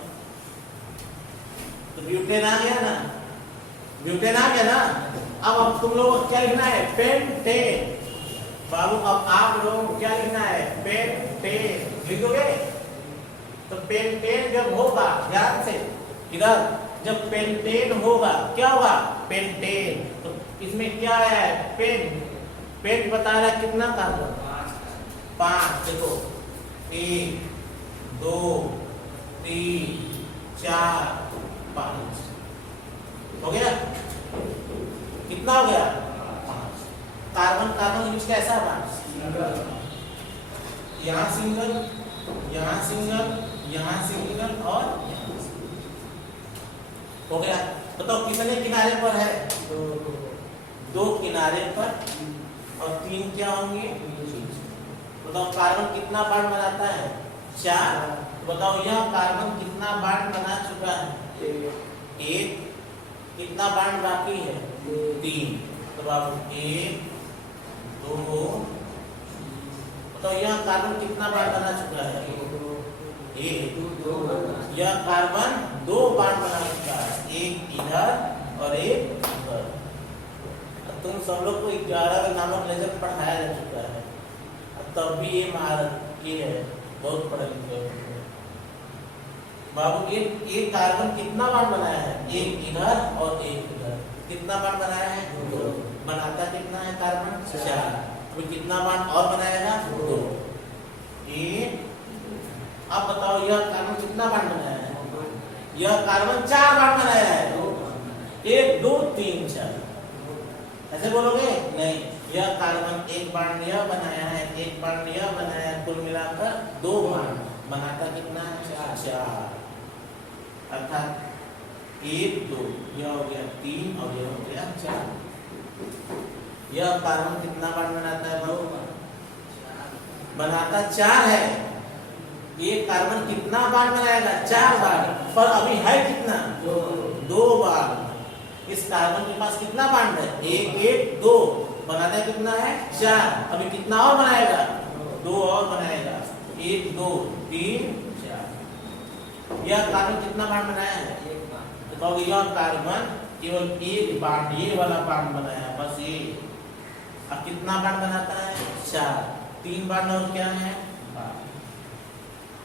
तो ब्यूटेन आ गया ना, ब्यूटेन आ गया ना, अब तुम लोगों को क्या लिखना है, पेंटेन, बाबू अब आप लोगों को क्या लिखना है, पेंटेन, लिख दोगे, तो पेंटेन जब होगा, ध्यान से इधर, जब पेंटेन होगा क्या होगा, पेंटेन, तो इसमें क्या है, पेन, पेन बता रहा है कितना कार्बन, 5, देखो 1 2 3 4 5, हो गया, कितना हो गया, 5 कार्बन, कार्बन यूज कैसा बात, यहाँ सिंगल, यहाँ सिंगल, यहाँ सिंगल और यहाँ, हो गया। बताओ कितने किनारे पर है, 2 किनारे पर और 3 क्या होंगे, बताओ कार्बन कितना बांड बनाता है, 4, तो बताओ यह कार्बन कितना बांड बना चुका है, 1, कितना बांड बाकी है, 3, तो बाबू 1 2, बताओ यह कार्बन कितना बांड बना चुका है, एक यह कार्बन दो बॉन्ड बना चुका है, एक इधर और एक उधर। तुम सब लोग को 11 नामक लेजर पढ़ाया जा चुका है, तब भी ये महारत ये है, बहुत पढ़े लिखे हो बाबू। एक कार्बन कितना बॉन्ड बनाया है, एक इधर और एक इधर। कितना बॉन्ड बनाया है, दो। बनाता कितना है कार्बन, 4। अभी कितना बॉन्ड और बनाएगा, 2। अब बताओ यह कार्बन कितना बॉन्ड बनाया है, यह कार्बन 4 बॉन्ड बनाया है। 1 2 3 4 ऐसे बोलोगे नहीं, यह कार्बन एक बॉन्ड यह बनाया है, एक बॉन्ड यह बनाया है, कुल मिलाकर 2 बॉन्ड बनाता कितना है, 4। अर्थात 1 2 यह हो गया 3 और यह हो गया 4। यह कार्बन कितना बॉन्ड बनाता है भाऊ, बनाता 4 है। ये कार्बन कितना बॉन्ड बनाएगा, 4 बॉन्ड, पर अभी है कितना, 2 बॉन्ड। इस कार्बन के पास कितना बॉन्ड है, 1 1 2, बनाता कितना है, 4। अभी कितना और बनाएगा, 2 और बनाएगा, 1 2 3 4। यह कार्बन कितना बॉन्ड बनाया है, तो यह कार्बन केवल एक बॉन्ड, ये वाला बॉन्ड बनाया बस ये। अब कितना बॉन्ड बनाता है, 4। 3 बॉन्ड और क्या है,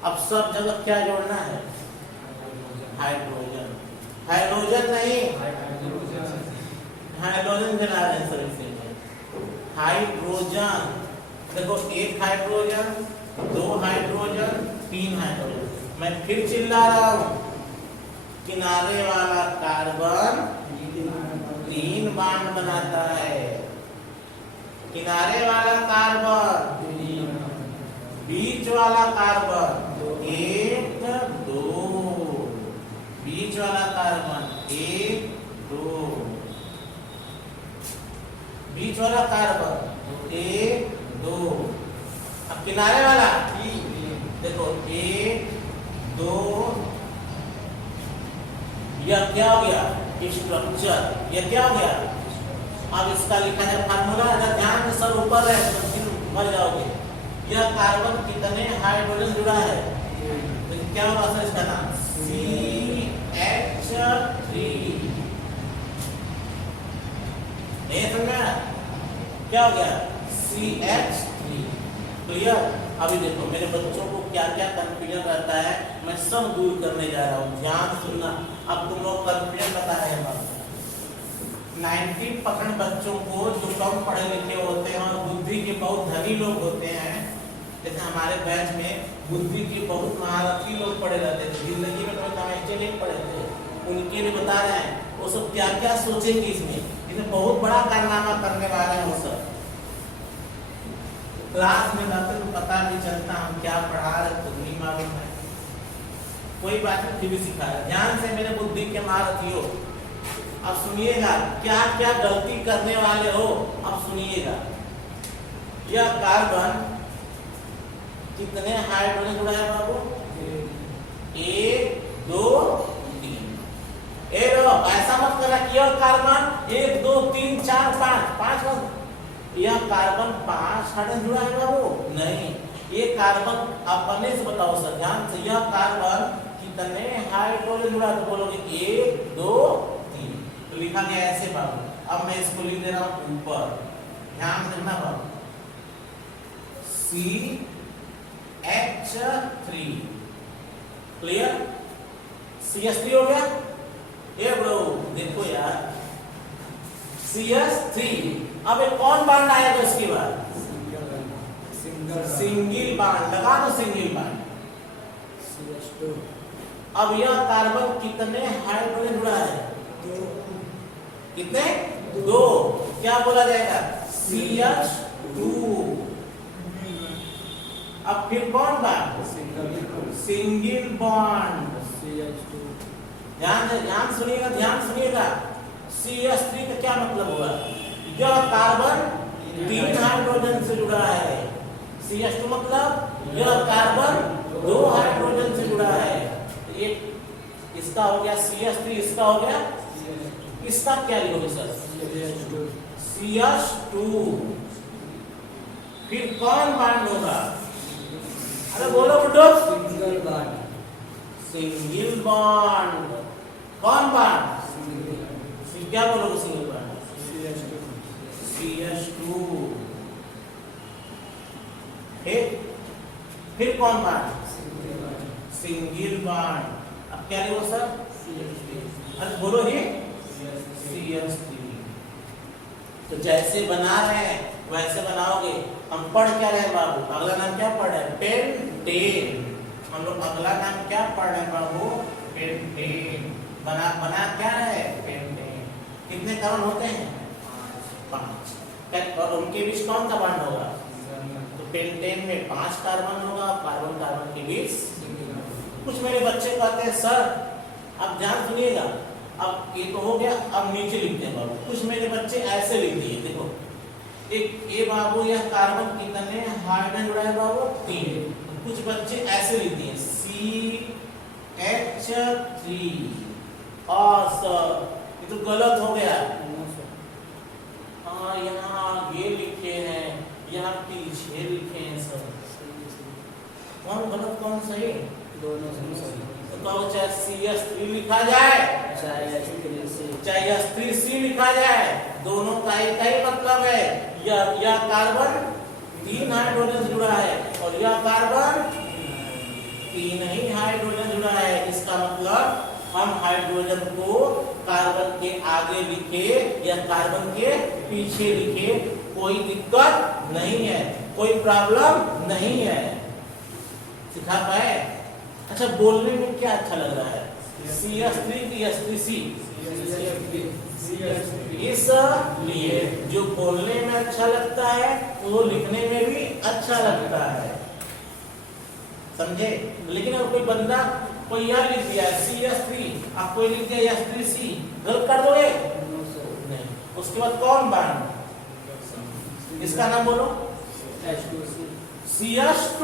अब सब जगह क्या जोड़ना है, हाइड्रोजन। हाइड्रोजन नहीं, हाइड्रोजन जला रहे हैं सर इसे में, हाइड्रोजन। देखो 1 हाइड्रोजन 2 हाइड्रोजन 3 हाइड्रोजन। मैं फिर चिल्ला रहा हूं, किनारे वाला कार्बन 3 बॉन्ड बनाता है, किनारे वाला कार्बन, बीच वाला कार्बन 1 2, बीच वाला कार्बन 1 2, बीच वाला कार्बन 1 2। अब किनारे वाला देखो 1 2, यह क्या हो गया, स्ट्रक्चर। यह क्या हो गया, अब इसका लिखा है फार्मूला, अगर ध्यान से सब ऊपर है तो फिर मर जाओगे। यह कार्बन कितने हाइड्रोजन जुड़ा है, तो क्या होगा सर इसका नाम, CH3। नहीं समझा, क्या हो गया, CH3। क्लियर। अभी देखो मेरे बच्चों को क्या क्या कंफ्यूजन रहता है, मैं सब दूर करने जा रहा हूँ, ध्यान सुनना। अब तुम लोग कंफ्यूजन बता रहे हैं, 90% बच्चों को जो कम पढ़े लिखे होते हैं और बुद्धि के बहुत धनी लोग होते हैं, जैसे हमारे बैच में बुद्धि के बहुत महारथी लोग पढ़े रहते थे, जिंदगी में कभी केमिस्ट्री नहीं पढ़े थे, उनके लिए बता रहे हैं वो सब क्या क्या सोचेंगे इसमें बहुत बड़ा कारनामा करने वाले हैं वो सब। क्लास में जाते तो पता नहीं चलता हम क्या पढ़ा रहे, खुद नहीं मालूम है। कोई बात नहीं, फिर भी सिखा रहे। ध्यान से मेरे बुद्धि के महारथियों, अब सुनिएगा क्या क्या गलती करने वाले हो, अब सुनिएगा। यह कार्बन कितने हाइड्रोजन जुड़ा है बाबू, 1 2 3। ऐसा मत करना कि यह कार्बन 1 2 3 4 5 यह कार्बन 5 हाइड्रोजन जुड़ा है बाबू, नहीं। ये कार्बन अपने से बताओ सर, ध्यान से, यह कार्बन कितने हाइड्रोजन जुड़ा, तो बोलोगे 1 2 3। तो लिखा गया ऐसे बाबू। अब मैं इसको लिख दे रहा हूं ऊपर, ध्यान देना बाबू, CH3। क्लियर, CH3 हो गया। ये ब्रो देखो यार, CH3। अब एक कौन बॉन्ड आएगा इसके बाद, सिंगल बॉन्ड, लगा दो सिंगल बॉन्ड। CH2। अब यह कार्बन कितने हाइड्रोजन जुड़ा है, कितने, 2। क्या बोला जाएगा, CH2। अब फिर कौन बॉन्ड, सिंगल बॉन्ड, CH2। ध्यान सुनिएगा, ध्यान सुनिएगा। CH3 का क्या मतलब हुआ, यह कार्बन 3 हाइड्रोजन से जुड़ा है। CH2 मतलब यह कार्बन 2 हाइड्रोजन से जुड़ा है। एक इसका हो गया CH3, इसका हो गया, इसका क्या लिखोगे सर, CH2। फिर कौन बॉन्ड होगा, अरे बोलो बुड्ढो, सिंगल बॉन्ड। Single bond. कौन बॉन्ड? क्या बोलोगे सिंगल बॉन्ड? CH2। फिर कौन बॉन्ड? Single bond. अब क्या लिखो सर? अरे बोलो ही CH3। तो जैसे बना रहे हैं वैसे बनाओगे। हम पढ़ क्या रहे बाबू? अगला नाम क्या पढ़ रहे हैं? पेंटेन। हम लोग अगला नाम क्या पढ़ रहे हैं बाबू? पेंटेन। बना क्या है? पेंटेन। कितने कार्बन होते हैं? 5। और उनके बीच कौन सा बॉन्ड होगा? तो पेंटेन में 5 कार्बन होगा, कार्बन कार्बन के बीच। कुछ मेरे बच्चे कहते हैं सर, अब ध्यान सुनिएगा, अब ये तो हो गया, अब नीचे लिखते हैं बाबू। कुछ मेरे बच्चे ऐसे लिख दिए, देखो एक ये बाबू, यह कार्बन कितने हाइड्रोजन जुड़ा है बाबू? 3। कुछ बच्चे ऐसे लिख दिए CH3। और सर ये तो गलत हो गया। हाँ, यहाँ ये लिखे हैं, यहाँ पीछे लिखे हैं सर। कौन गलत कौन सही? दोनों सही। तो चाहे CH3 लिखा जाए चाहे H3C लिखा जाए, दोनों का एक ही मतलब है। यह कार्बन 3 हाइड्रोजन जुड़ा है और यह कार्बन 3 ही हाइड्रोजन जुड़ा है। इसका मतलब हम हाइड्रोजन को कार्बन के आगे लिखे या कार्बन के पीछे लिखे, कोई दिक्कत नहीं है, कोई प्रॉब्लम नहीं है। सिखा पाए? अच्छा, बोलने में क्या अच्छा लग रहा है? CH3 की H3C? इसलिए जो बोलने में अच्छा लगता है वो लिखने में भी अच्छा लगता है, समझे? लेकिन अगर कोई बंदा कोई यह लिख दिया CH3, आप कोई लिख दिया H3C, गलत कर दोगे? नहीं। उसके बाद कौन बॉन्ड? इसका नाम बोलो। CH2।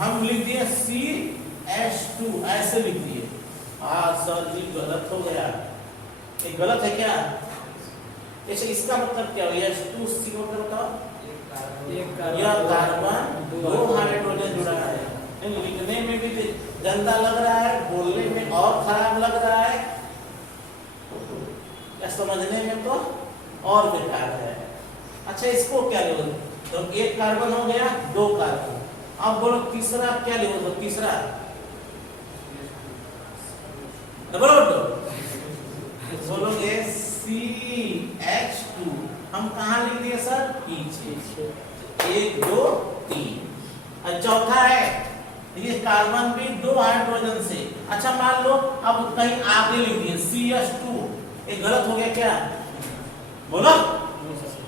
हम लिख दिए CH2, ऐसे लिख दिए। सर जी गलत हो गया। ये गलत है क्या? ऐसे इसका मतलब क्या है? H2C का मतलब बताओ। यह कार्बन 2 हाइड्रोजन जुड़ा है। लिखने में भी गंदा लग रहा है, बोलने में और खराब लग रहा है, या समझने में तो और बेकार है। अच्छा, इसको क्या लिखोगे? तो 1 कार्बन हो गया, 2 कार्बन। अब बोलो तीसरा क्या लिखोगे? तीसरा डबल बोलोगे CH2। हम कहाँ लिख दिए सर? पीछे। 1 2 3। और चौथा है ये कार्बन भी 2 हाइड्रोजन से। अच्छा, मान लो अब कहीं आगे लिख दिए CH2, ये गलत हो गया क्या? बोलो।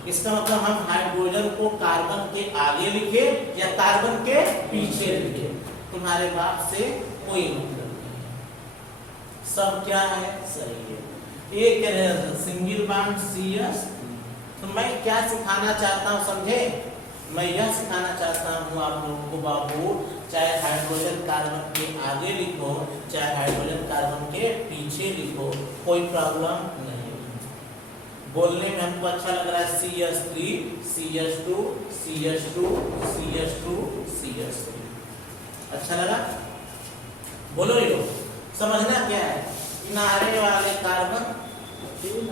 इसका मतलब हम हाइड्रोजन को कार्बन के आगे लिखे या कार्बन के पीछे लिखे, तुम्हारे बाप से कोई मतलब नहीं। सब क्या है? सही है। एक सिंगल बॉन्ड CH। तो मैं क्या सिखाना चाहता हूँ, समझे? मैं यह सिखाना चाहता हूँ आप लोगों को बाबू, चाहे हाइड्रोजन कार्बन के आगे लिखो चाहे हाइड्रोजन कार्बन के पीछे लिखो, कोई प्रॉब्लम नहीं। बोलने में हमको अच्छा लग रहा है CH3 CH2 CH2 CH2 CH3, अच्छा लगा? बोलो ये लोग, समझना क्या है? किनारे वाले कार्बन 3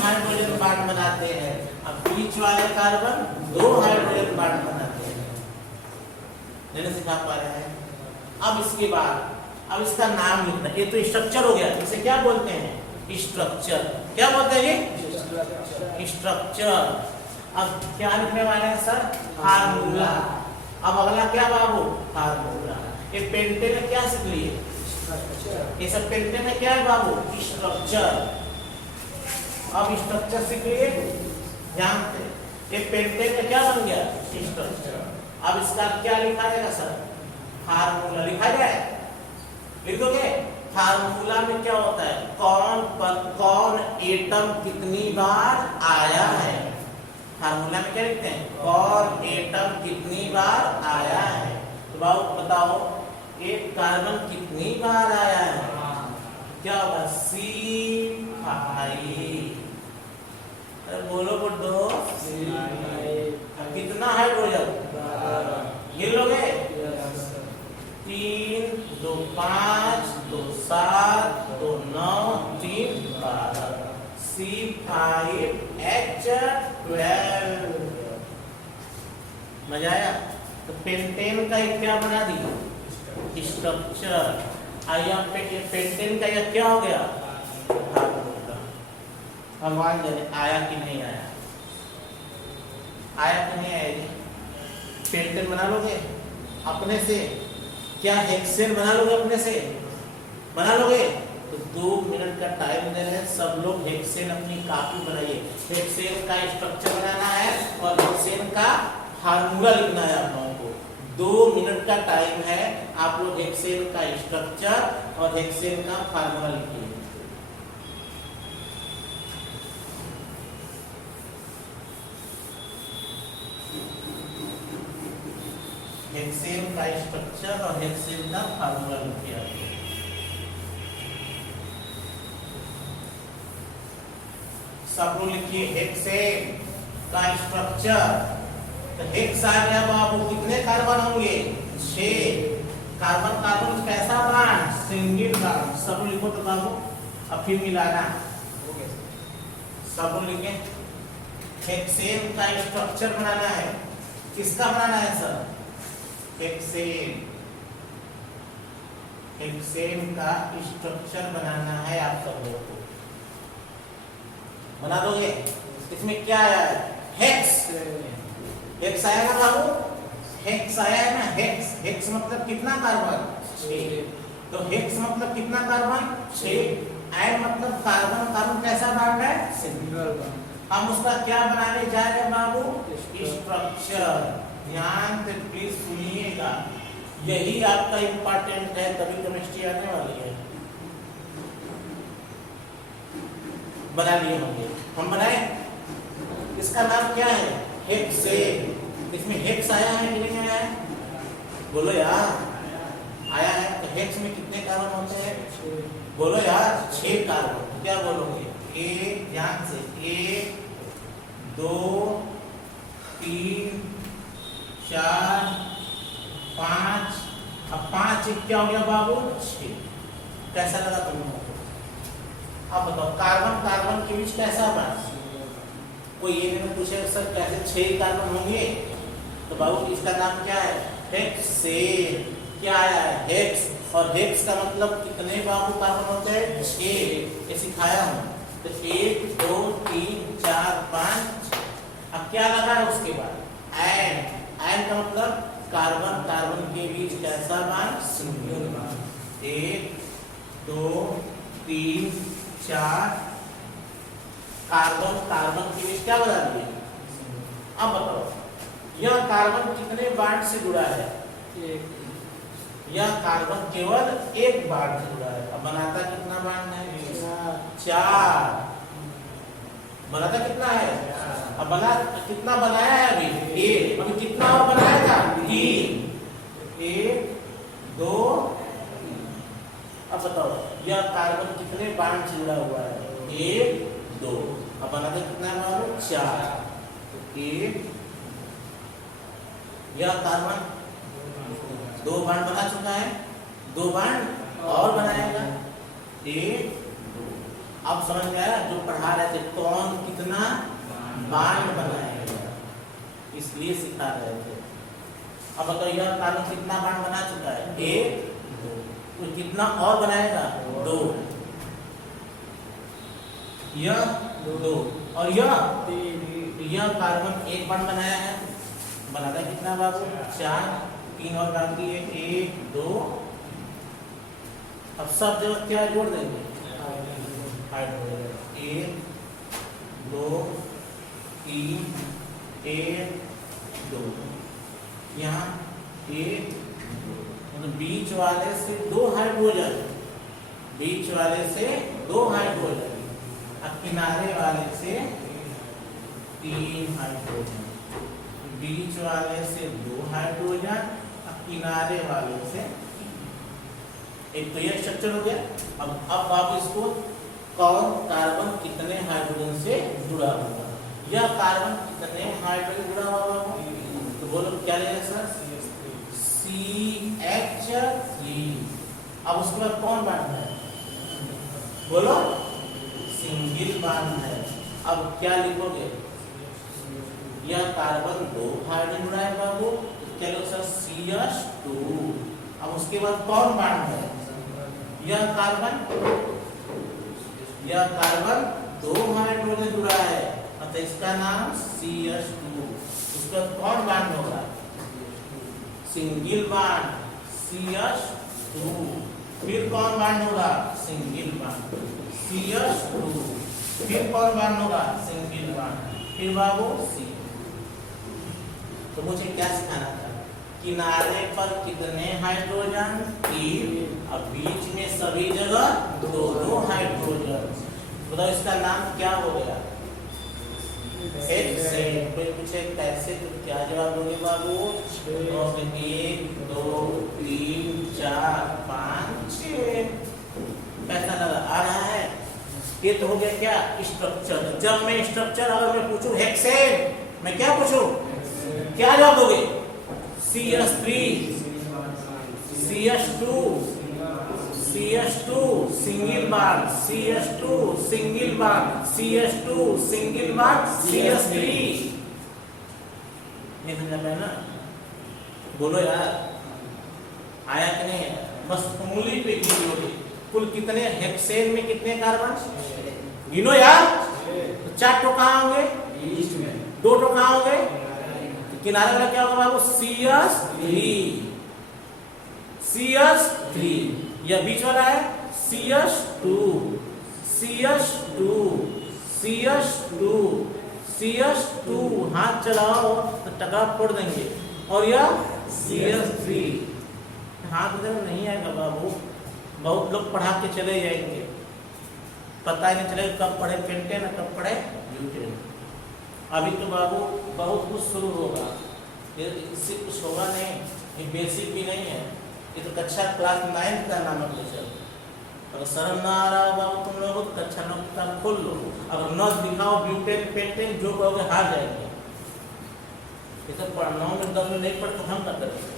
हाइड्रोजन बॉन्ड बनाते हैं, अब बीच वाले कार्बन 2 हाइड्रोजन बॉन्ड बनाते हैं। नहीं सिखा पा रहे हैं? अब इसके बाद अब इसका नाम लिखना। ये तो स्ट्रक्चर हो गया, इसे क्या बोलते हैं? स्ट्रक्चर। क्या बोलते हैं ये? स्ट्रक्चर। अब क्या लिखने वाले हैं सर? फार्मूला। अब अगला क्या बाबू? फार्मूला। ये पेंटेन में क्या सीख लिए? ये सब पेंटेन में क्या है बाबू? स्ट्रक्चर। अब स्ट्रक्चर सीख लिए, ध्यान से। ये पेंटेन में क्या बन गया? स्ट्रक्चर। अब इसका क्या लिखा जाएगा सर? फार्मूला लिखा जाए, लिख दोगे? फार्मूला में क्या होता है? कौन एटम कितनी बार आया है। फार्मूला में क्या लिखते हैं? कौन एटम कितनी बार आया है। तो बाबू बताओ, एक कार्बन कितनी बार आया है? क्या होगा? C5। अरे बोलो बुड्ढो, कितना हाइड्रोजन गिन लोगे? 3 2 5 2 7 2 9 3 12 C5H12। मजा आया? तो पेंटेन का एक क्या बना दिया स्ट्रक्चर। आया पेंटेन का यह क्या हो गया भगवान जाने आया कि नहीं आया, आया कि नहीं आएगी। पेंटेन बना लोगे अपने से, क्या हेक्सेन बना लोगे अपने से, बना लोगे? तो 2 मिनट का टाइम दे रहे हैं सब लोग, हेक्सेन अपनी कॉपी बनाइए। हेक्सेन का स्ट्रक्चर बनाना है और हेक्सेन का फार्मूला लिखना है आप लोगों को। 2 मिनट का टाइम है, आप लोग हेक्सेन का स्ट्रक्चर और हेक्सेन का फार्मूला लिखिए। हेक्सेन का स्ट्रक्चर और हेक्सेन का फार्मूला लिखिए। सब लोग लिखिए हेक्सेन का स्ट्रक्चर। तो हेक्स आ गया बाबू, कितने कार्बन होंगे 6। कार्बन कार्बन कैसा बॉन्ड सिंगल बॉन्ड। सब लोग लिखो तो बाबू, अब फिर मिलाना सब लोग लिखे। हेक्सेन का स्ट्रक्चर बनाना है, किसका बनाना है सर? हेक्सेन, हेक्सेन का स्ट्रक्चर बनाना है आप सब लोगों को। बना दोगे? इसमें क्या आया है हेक्स, हेक्स आया ना बाबू, हेक्स आया है ना, हेक्स। हेक्स मतलब कितना कार्बन 6। तो हेक्स मतलब कितना कार्बन 6। एन मतलब कार्बन, कार्बन कैसा बॉन्ड है सिंगल बॉन्ड। हम उसका क्या बनाने जा रहे हैं बाबू स्ट्रक्चर। ध्यान से प्लीज सुनिएगा, यही आपका इंपॉर्टेंट है, तभी केमिस्ट्री आने वाली है। बना लिए होंगे, हम बनाए। इसका नाम क्या है हेक्सेन। इसमें हेक्स आया है कि नहीं आया है? बोलो यार, आया है। तो हेक्स में कितने कार्बन होते हैं? बोलो यार 6 कार्बन। क्या बोलोगे? 1, ध्यान से 1 2 3 4 5। अब 5 क्या हो गया बाबू 6। कैसा लगा तुम लोगों को? अब बताओ कार्बन कार्बन के बीच कैसा बॉन्ड? कोई ये नहीं पूछे सर कैसे 6 कार्बन होंगे? तो बाबू इसका नाम क्या है हेक्सेन। क्या आया है हेक्स। और हेक्स का मतलब कितने बाबू कार्बन होते हैं 6। ये सिखाया हूं। तो 1 2 3 4 5। अब क्या लगा है उसके बाद एन। एन का मतलब कार्बन कार्बन के बीच कैसा bond single bond. 1 2 3 4 carbon carbon के बीच क्या बता दिए। अब बताओ यह कार्बन कितने बॉन्ड से जुड़ा है? यह कार्बन केवल एक बॉन्ड से जुड़ा है। अब बनाता कितना बॉन्ड है 4। बनाता कितना है? अब बना कितना बनाया है अभी 1। अभी कितना और बनाएगा 3। 1 2। अब बताओ यह कार्बन कितने बॉन्ड से जुड़ा हुआ है 1 2। अब बनाते कितना है 4। 1 यह कार्बन 2 बॉन्ड बना चुका है, 2 बॉन्ड और बनाएगा 1 2। अब समझ में आया जो पढ़ा रहे थे कौन कितना बॉन्ड बनाएगा, इसलिए सिखा रहे थे। अब बताओ यह कार्बन कितना बॉन्ड बना चुका है 1 2। तो कितना और बनाएगा 2। यह 2 और यह कार्बन एक बॉन्ड बनाया है। बनाता कितना बाबू 4। 3 और बाकी है 1 2। अब सब जगह क्या जोड़ देंगे हाइड्रोजन 1 2 3 1 2। यहाँ 1 2 मतलब बीच वाले से 2 हाइड्रोजन, बीच वाले से 2 हाइड्रोजन, अब किनारे वाले से 3 हाइड्रोजन। बीच वाले से 2 हाइड्रोजन, अब किनारे वाले से एक। तो ये स्ट्रक्चर हो गया। अब आप इसको कौन कार्बन कितने हाइड्रोजन से जुड़ा होगा, यह कार्बन कितने हाइड्रोजन जुड़ा होगा तो बोलो क्या लेंगे सर CH3। अब उसके बाद कौन बॉन्ड है, बोलो, सिंगल बॉन्ड है। अब क्या लिखोगे, यह कार्बन 2 हाइड्रोजन जुड़ा है बाबू, तो चलो सर CH2। अब उसके बाद कौन बॉन्ड है, यह कार्बन 2 हाइड्रोजन जुड़ा है, मतलब इसका नाम CH2। उसका कौन बॉन्ड होगा, सिंगल बॉन्ड CH2। फिर कौन बॉन्ड होगा, सिंगल बॉन्ड CH2। फिर कौन बॉन्ड होगा, सिंगल बॉन्ड, फिर बाबू C। तो मुझे क्या सिखाना था, किनारे पर कितने हाइड्रोजन, 3, और बीच में सभी जगह 2 हाइड्रोजन। बताओ इसका नाम क्या हो गया, हेक्सेन। कोई पूछे कैसे, तो क्या जवाब दोगे बाबू, 1 2 3 4 5 6। कैसा लगा, आ रहा है। ये तो हो गया क्या, स्ट्रक्चर। जब मैं स्ट्रक्चर अगर मैं पूछूं हेक्सेन, मैं क्या पूछूं, क्या जवाब दोगे, CH3 CH2 CH2 single bond CH2 single bond CH2 single bond CH3। ये समझ में ना, बोलो यार, आया कि नहीं, बस उंगली पे गिनोगे कुल कितने हेक्सेन में कितने कार्बन, गिनो यार। तो 4 टो कहाँ होंगे, 2 टो कहाँ होंगे, किनारे वाला क्या होगा बाबू, CH3। यह बीच वाला है CH2 हाथ चलाओ तो टकरा फोड़ देंगे। और यह CH3 हाथ उधर नहीं आएगा बाबू, बहुत लोग पढ़ा के चले जाएंगे, पता ही नहीं चलेगा कब पढ़े पेंटेन और कब पढ़े ब्यूटेन। अभी तो बाबू बहुत कुछ शुरू होगा, इससे कुछ होगा नहीं, ये बेसिक भी नहीं है, ये तो कक्षा क्लास 9 का नामक लेक्चर। अगर शर्म ना आ रहा हो बाबू तुम लोगों को, कक्षा 9 किताब खोल लो, अगर न दिखाओ ब्यूटेन पेंटेन जो कहोगे हार जाएंगे। ये तो 9 में 10 में नहीं पढ़ तो हम कर सकते,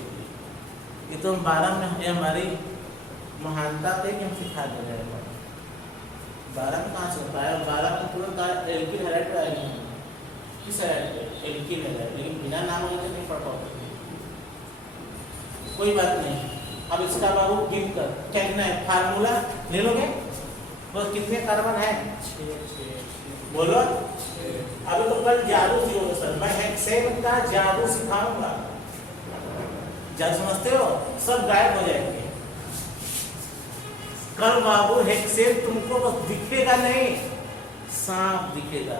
ये तो 12 में है, हमारी महानता थे कि हम सिखा दे रहे हैं। 12 में कहाँ से पाया, 12 में तुरंत एल्किल हैलाइड पे आएंगे, किस हैलाइड पे, एल्किल हैलाइड, लेकिन बिना नाम वाले से नहीं पढ़ पाओगे। कोई बात नहीं, अब इसका बाबू गिन कर क्या लिखना है, फार्मूला ले लोगे, बस कितने कार्बन है, 6 बोलो। अभी तो कल जादू सीखोगे सर, मैं हेक्सेन का जादू सिखाऊंगा, जादू समझते हो, सब गायब हो जाएंगे कल बाबू। हेक्सेन तुमको बस दिखेगा नहीं, सांप दिखेगा।